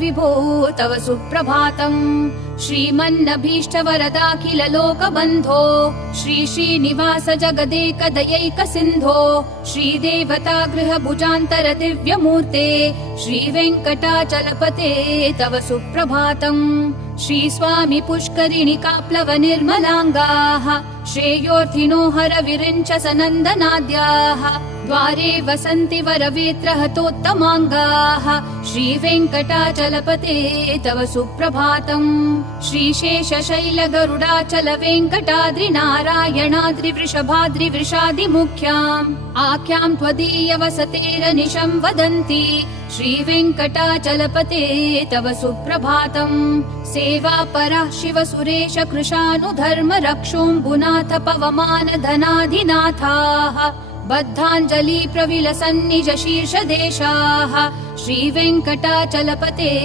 विभो तव सुप्रभातम्। श्रीमन्नभीष्टवरदाखिल लोकबन्धो श्री श्रीनिवास जगदेकदयैक सिन्धो श्रीदेवतागृहभुजान्तर दिव्यमूर्ते श्रीवेङ्कटाचलपते तव सुप्रभातम्। श्रीस्वामि पुष्करिणिकाप्लव निर्मलाङ्गाः श्रेयोर्थिनो हर विरिञ्च सनन्दनाद्याः द्वारे वसन्ति वरवेत्रहतोत्तमाङ्गाः श्रीवेङ्कटाचलपते तव सुप्रभातम्। श्रीशेषशैल गरुडाचल वेङ्कटाद्रि नारायणाद्रि वृषभाद्रि वृषादिमुख्याम् आख्यां त्वदीय वसतेरनिशं वदन्ति श्रीवेङ्कटाचलपते तव सुप्रभातम्। सेवापरः शिव सुरेश कृशानुधर्म रक्षोऽम्बुनाथ पवमान धनाधिनाथाः बद्धाञ्जलि प्रविलसन्निज शीर्षदेशाः श्रीवेङ्कटाचलपते